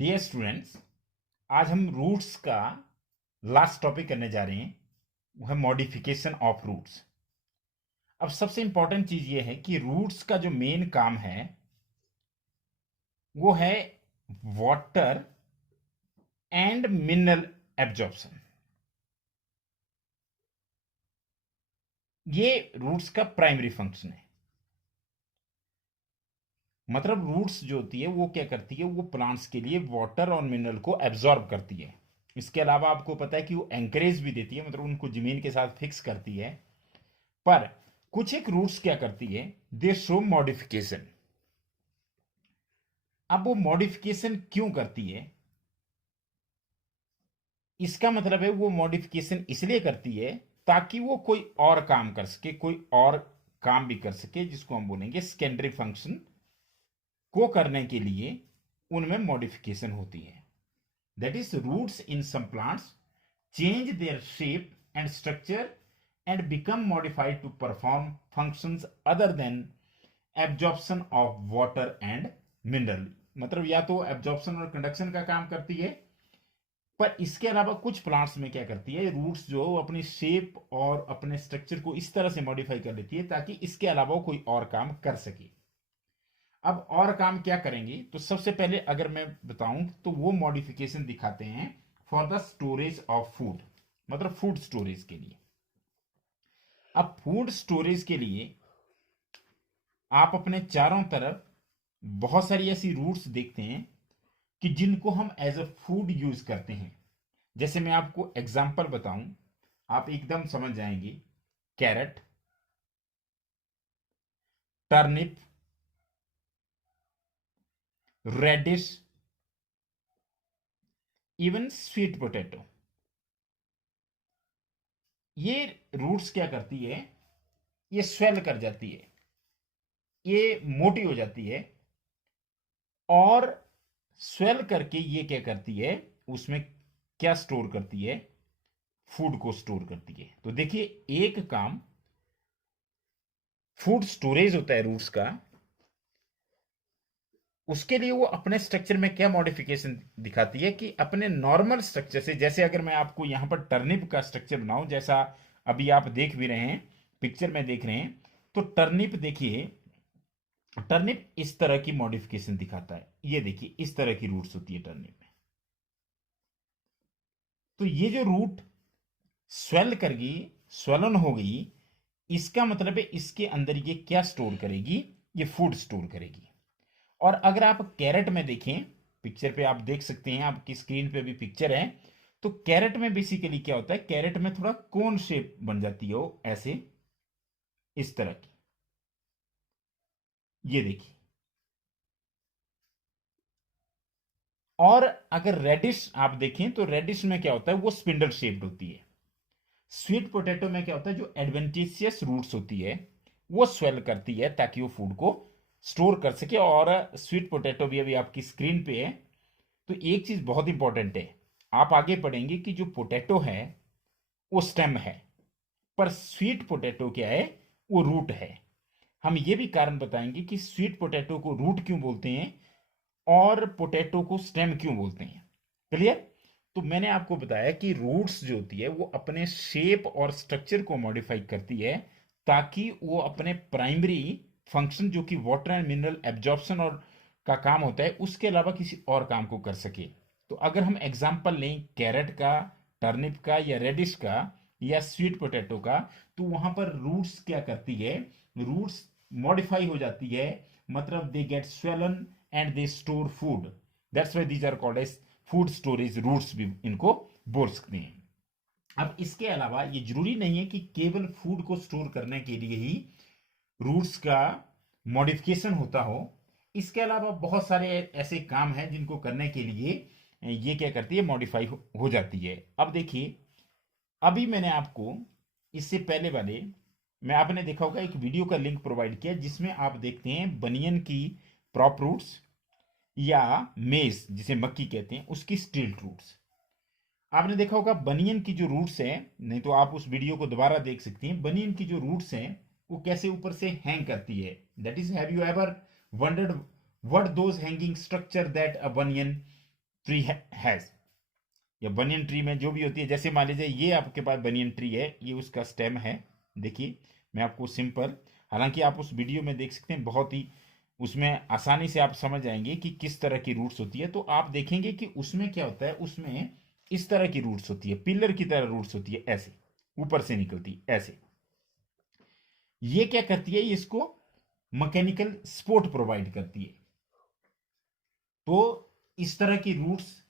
Dear students, आज हम roots का लास्ट टॉपिक करने जा रहे हैं। वो है मॉडिफिकेशन ऑफ रूट्स। अब सबसे इंपॉर्टेंट चीज ये है कि रूट्स का जो मेन काम है वो है वाटर एंड मिनरल एब्जॉर्प्शन। ये रूट्स का प्राइमरी फंक्शन है। मतलब रूट्स जो होती है वो क्या करती है, वो प्लांट्स के लिए वाटर और मिनरल को एब्जॉर्ब करती है। इसके अलावा आपको पता है कि वो एंकरेज भी देती है, मतलब उनको जमीन के साथ फिक्स करती है। पर कुछ एक रूट्स क्या करती है, दे शो मॉडिफिकेशन। अब वो मॉडिफिकेशन क्यों करती है, इसका मतलब है वो मॉडिफिकेशन इसलिए करती है ताकि वो कोई और काम कर सके, कोई और काम भी कर सके, जिसको हम बोलेंगे सेकेंडरी फंक्शन को करने के लिए उनमें मॉडिफिकेशन होती है। That is roots in some plants change their shape and structure and become modified to perform functions other than absorption of water and mineral। मतलब या तो एब्जॉर्प्शन और कंडक्शन का काम करती है, पर इसके अलावा कुछ प्लांट्स में क्या करती है, रूट्स जो अपनी शेप और अपने स्ट्रक्चर को इस तरह से मॉडिफाई कर लेती है ताकि इसके अलावा वो कोई और काम कर सके। अब और काम क्या करेंगे, तो सबसे पहले अगर मैं बताऊं तो वो मॉडिफिकेशन दिखाते हैं for the storage of food, मतलब फूड स्टोरेज के लिए। अब फूड स्टोरेज के लिए आप अपने चारों तरफ बहुत सारी ऐसी रूट्स देखते हैं कि जिनको हम एज अ फूड यूज करते हैं। जैसे मैं आपको एग्जांपल बताऊं, आप एकदम समझ जाएंगे। Carrot, turnip, radish, even sweet potato. ये रूट्स क्या करती है, ये स्वेल कर जाती है, ये मोटी हो जाती है, और स्वेल करके ये क्या करती है, उसमें क्या स्टोर करती है, फूड को स्टोर करती है। तो देखिए, एक काम फूड स्टोरेज होता है रूट्स का, उसके लिए वो अपने स्ट्रक्चर में क्या मॉडिफिकेशन दिखाती है कि अपने नॉर्मल स्ट्रक्चर से, जैसे अगर मैं आपको यहां पर टर्निप का स्ट्रक्चर बनाऊं, जैसा अभी आप देख भी रहे हैं, पिक्चर में देख रहे हैं, तो टर्निप देखिए, टर्निप इस तरह की मॉडिफिकेशन दिखाता है। ये देखिए, इस तरह की रूट्स होती है टर्निप में। तो ये जो रूट स्वेल कर गई, स्वेलन हो गई, इसका मतलब है इसके अंदर ये क्या स्टोर करेगी, ये फूड स्टोर करेगी। और अगर आप कैरेट में देखें, पिक्चर पे आप देख सकते हैं, आपकी स्क्रीन पे भी पिक्चर है, तो कैरेट में बेसिकली क्या होता है, कैरेट में थोड़ा कोन शेप बन जाती है, वो ऐसे इस तरह की। ये देखिए। और अगर रेडिश आप देखें तो रेडिश में क्या होता है, वो स्पिंडल शेप्ड होती है। स्वीट पोटैटो में क्या होता है, जो एडवेंटिशियस रूट्स होती है वो स्वेल करती है ताकि वो फूड को स्टोर कर सके। और स्वीट पोटैटो भी अभी आपकी स्क्रीन पे है। तो एक चीज बहुत इंपॉर्टेंट है, आप आगे पढ़ेंगे कि जो पोटैटो है वो स्टेम है, पर स्वीट पोटैटो क्या है, वो रूट है। हम ये भी कारण बताएंगे कि स्वीट पोटैटो को रूट क्यों बोलते हैं और पोटैटो को स्टेम क्यों बोलते हैं। क्लियर। तो मैंने आपको बताया कि रूट्स जो होती है वो अपने शेप और स्ट्रक्चर को मॉडिफाई करती है ताकि वो अपने प्राइमरी फंक्शन, जो कि वाटर एंड मिनरल एब्जॉर्प्शन और का काम होता है, उसके अलावा किसी और काम को कर सके। तो अगर हम एग्जांपल लें कैरेट का, टर्निप का, या रेडिश का, या स्वीट पोटैटो का, तो वहां पर रूट्स क्या करती है, रूट्स मॉडिफाई हो जाती है, मतलब they get swollen and they store food. That's why these are called as food storage roots भी इनको बोल सकते हैं। अब इसके अलावा ये जरूरी नहीं है कि केवल फूड को स्टोर करने के लिए ही रूट्स का मॉडिफिकेशन होता हो। इसके अलावा बहुत सारे ऐसे काम हैं जिनको करने के लिए ये क्या करती है, मॉडिफाई हो जाती है। अब देखिए, अभी मैंने आपको इससे पहले वाले में आपने देखा होगा एक वीडियो का लिंक प्रोवाइड किया जिसमें आप देखते हैं बनियन की प्रॉप रूट्स, या मेज जिसे मक्की कहते हैं उसकी स्टिल्ट रूट्स। आपने देखा होगा बनियन की जो रूट्स हैं, नहीं तो आप उस वीडियो को दोबारा देख सकती हैं, बनियन की जो रूट्स हैं वो कैसे ऊपर से हैंग करती है। That is, have you ever wondered what those hanging structure that a banyan tree has, या बनियन ट्री में जो भी होती है, जैसे मान लीजिए ये आपके पास बनियन ट्री है, ये उसका स्टेम है। देखिए मैं आपको सिंपल, हालांकि आप उस वीडियो में देख सकते हैं, बहुत ही उसमें आसानी से आप समझ जाएंगे कि किस तरह की रूट्स होती है। तो आप देखेंगे कि उसमें क्या होता है, उसमें इस तरह की रूट्स होती है, पिलर की तरह रूट्स होती है, ऐसे ऊपर से निकलती है ऐसे। ये क्या करती है, इसको मैकेनिकल सपोर्ट प्रोवाइड करती है। तो इस तरह की रूट्स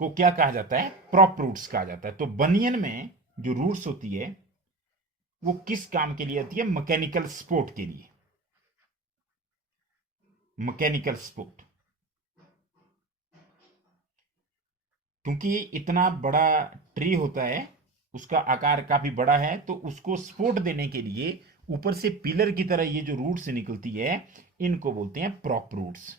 को क्या कहा जाता है, प्रॉप रूट्स कहा जाता है। तो बनियन में जो रूट्स होती है वो किस काम के लिए आती है, मैकेनिकल सपोर्ट के लिए, मैकेनिकल सपोर्ट। क्योंकि इतना बड़ा ट्री होता है, उसका आकार काफी बड़ा है, तो उसको सपोर्ट देने के लिए ऊपर से पिलर की तरह ये जो रूट्स निकलती है, इनको बोलते हैं प्रॉप रूट्स।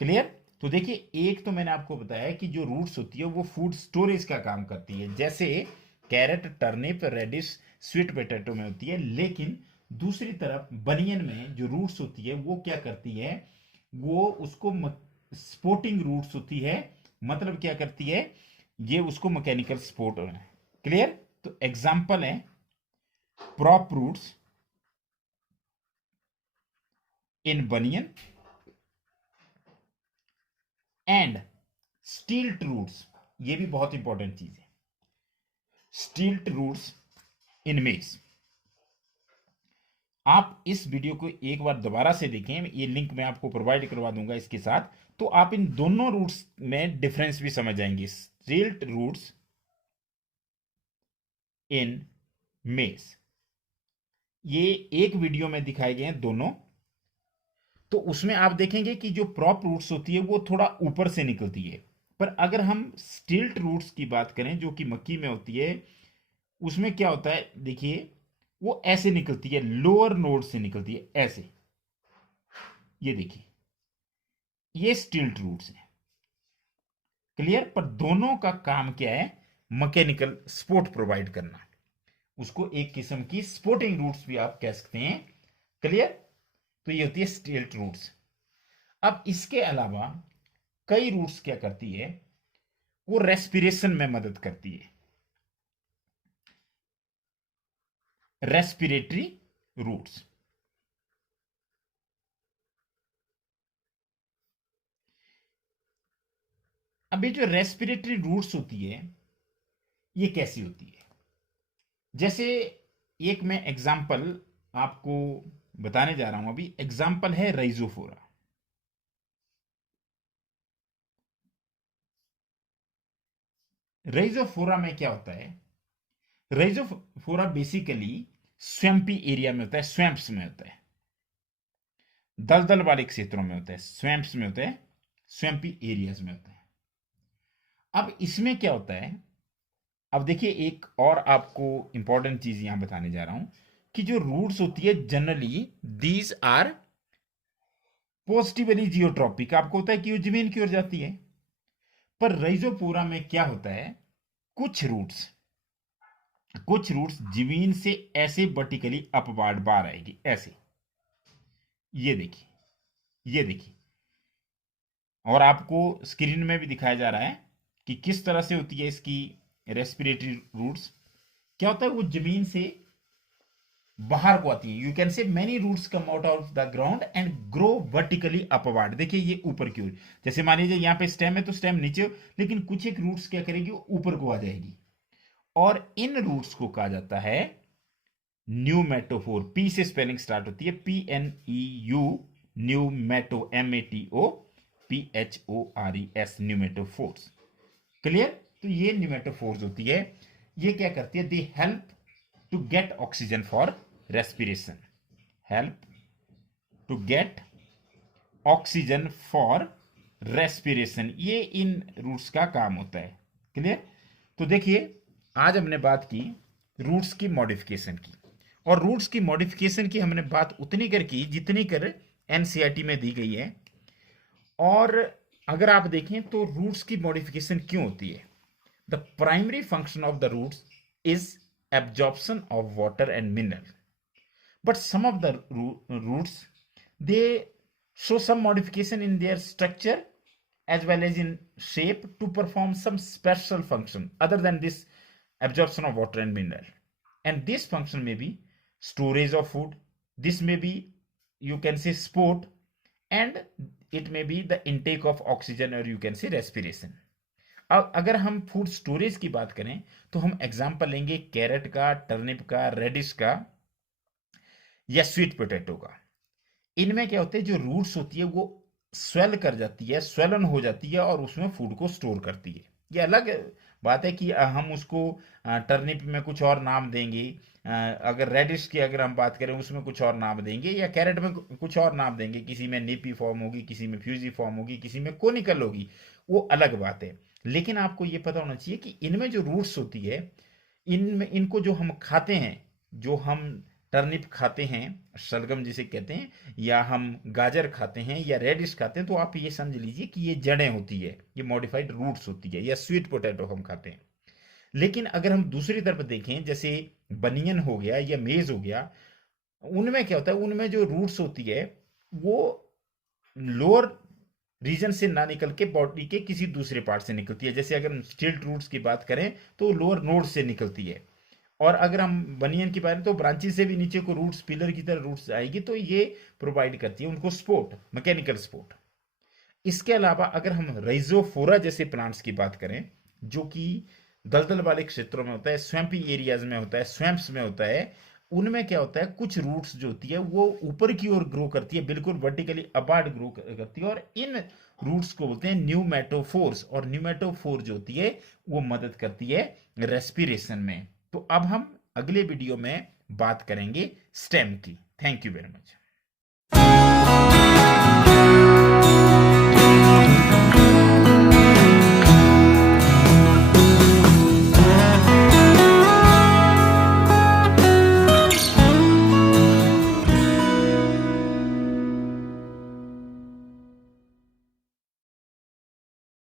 क्लियर। तो देखिए, एक तो मैंने आपको बताया कि जो रूट्स होती है वो फूड स्टोरेज का काम करती है, जैसे carrot, turnip, radish, sweet potato में होती है। लेकिन दूसरी तरफ बनियन में जो रूट्स होती है वो क्या करती है, वो उसको सपोर्टिंग रूट्स होती है। मतलब क्या करती है, ये उसको मैकेनिकल सपोर्ट। क्लियर। तो एग्जांपल है prop roots in banyan and stilt roots, ये भी बहुत इंपॉर्टेंट चीज है, स्टील्ट रूट्स इन मेज। आप इस वीडियो को एक बार दोबारा से देखें, ये लिंक मैं आपको प्रोवाइड करवा दूंगा इसके साथ, तो आप इन दोनों रूट्स में डिफरेंस भी समझ जाएंगे। स्टील्ट रूट्स इन मेज, ये एक वीडियो में दिखाए गए हैं दोनों। तो उसमें आप देखेंगे कि जो प्रॉप रूट्स होती है वो थोड़ा ऊपर से निकलती है, पर अगर हम स्टिल्ट रूट्स की बात करें जो कि मक्की में होती है, उसमें क्या होता है, देखिए वो ऐसे निकलती है, लोअर नोड से निकलती है ऐसे। ये देखिए, ये स्टिल्ट रूट्स है। क्लियर। पर दोनों का काम क्या है, मैकेनिकल सपोर्ट प्रोवाइड करना, उसको एक किस्म की सपोर्टिंग रूट्स भी आप कह सकते हैं। क्लियर। तो ये होती है स्टिल्ट रूट्स। अब इसके अलावा कई रूट्स क्या करती है, वो रेस्पिरेशन में मदद करती है, रेस्पिरेटरी रूट्स। अब ये जो रेस्पिरेटरी रूट्स होती है, ये कैसी होती है, जैसे एक मैं एग्जांपल आपको बताने जा रहा हूं। अभी एग्जांपल है राइजोफोरा। राइजोफोरा में क्या होता है, राइजोफोरा बेसिकली स्वैम्पी एरिया में होता है, स्वैम्प्स में होता है, दलदल वाले क्षेत्रों में होता है, स्वैम्प्स में होता है, स्वैम्पी एरियाज में होता है। अब इसमें क्या होता है, अब देखिए एक और आपको इंपॉर्टेंट चीज यहां बताने जा रहा हूं, कि जो रूट्स होती है generally these are positively geotropic, आपको होता है कि वो जमीन की ओर जाती है। पर राइजोपोरा में क्या होता है, कुछ रूट्स जमीन से ऐसे वर्टिकली अपवार्ड बार आएगी ऐसे। ये देखिए, ये देखिए, और आपको स्क्रीन में भी दिखाया जा रहा है कि किस तरह से होती है इसकी रेस्पिरेटरी रूट्स। क्या होता है, वो जमीन से बाहर को आती है। You can say many roots come out of the ground and grow vertically upward. देखिए ये ऊपर की ओर, जैसे मान लीजिए यहाँ पे स्टेम है तो स्टेम नीचे, लेकिन कुछ एक रूट्स क्या करेगी, वो ऊपर को आ जाएगी। और इन रूट्स को कहा जाता है न्यूमेटोफोर। पी से स्पेलिंग स्टार्ट होती है, PNEU, pneumato, MATOPHORES, pneumatophores. Clear. तो ये न्यूमेटोफोर्स होती है, ये क्या करती है, they help to get oxygen for respiration, help to get oxygen for respiration, ये इन रूट्स का काम होता है। क्लियर। तो देखिए, आज हमने बात की रूट्स की मॉडिफिकेशन की, और रूट्स की मॉडिफिकेशन की हमने बात उतनी कर की जितनी कर एनसीईआरटी में दी गई है। और अगर आप देखें तो रूट्स की मॉडिफिकेशन क्यों होती है, the primary function of the roots is absorption of water and mineral, but some of the roots, they show some modification in their structure as well as in shape to perform some special function other than this absorption of water and mineral. And this function may be storage of food, this may be, you can say, sport, and it may be the intake of oxygen or you can say respiration. अब अगर हम food storage की बात करें तो हम example लेंगे carat का, टर्निप का, रेडिश का या स्वीट पोटैटो का। इनमें क्या होता है, जो रूट्स होती है वो स्वेल कर जाती है, स्वेलन हो जाती है और उसमें फूड को स्टोर करती है। ये अलग बात है कि हम उसको टर्निप में कुछ और नाम देंगे, अगर रेडिश की अगर हम बात करें उसमें कुछ और नाम देंगे, या कैरेट में कुछ और नाम देंगे, किसी में नेपी फॉर्म होगी, किसी में फ्यूजी फॉर्म होगी, किसी में कोनिकल होगी, वो अलग बात है। लेकिन आपको ये पता होना चाहिए कि इनमें जो रूट्स होती है, इनमें इनको जो हम खाते हैं, जो हम टर्निप खाते हैं, शलगम जिसे कहते हैं, या हम गाजर खाते हैं या रेडिश खाते हैं, तो आप ये समझ लीजिए कि ये जड़ें होती है, ये मॉडिफाइड रूट्स होती है, या स्वीट पोटैटो हम खाते हैं। लेकिन अगर हम दूसरी तरफ देखें, जैसे बनियन हो गया या मेज हो गया, उनमें क्या होता है, उनमें जो रूट्स होती है वो लोअर रीजन से ना निकल के बॉडी के किसी दूसरे पार्ट से निकलती है। जैसे अगर हम स्टिल्ट रूट्स की बात करें तो लोअर नोड से निकलती है, और अगर हम बनियन की बात करें तो ब्रांचेस से भी नीचे को रूट्स, पिलर की तरह रूट्स आएगी, तो ये प्रोवाइड करती है उनको सपोर्ट, मैकेनिकल सपोर्ट। इसके अलावा अगर हम राइजोफोरा जैसे प्लांट्स की बात करें, जो कि दलदल वाले क्षेत्रों में होता है, स्वैम्पी एरियाज में होता है, स्वैम्प्स में होता है, उनमें क्या होता है, कुछ रूट्स जो होती है वो ऊपर की ओर ग्रो करती है, बिल्कुल वर्टिकली अपार्ट ग्रो करती है, और इन रूट्स को बोलते हैं न्यूमेटोफोर्स। और न्यूमेटोफोर जो होती है वो मदद करती है रेस्पिरेशन में। तो अब हम अगले वीडियो में बात करेंगे स्टेम की। Thank you very much.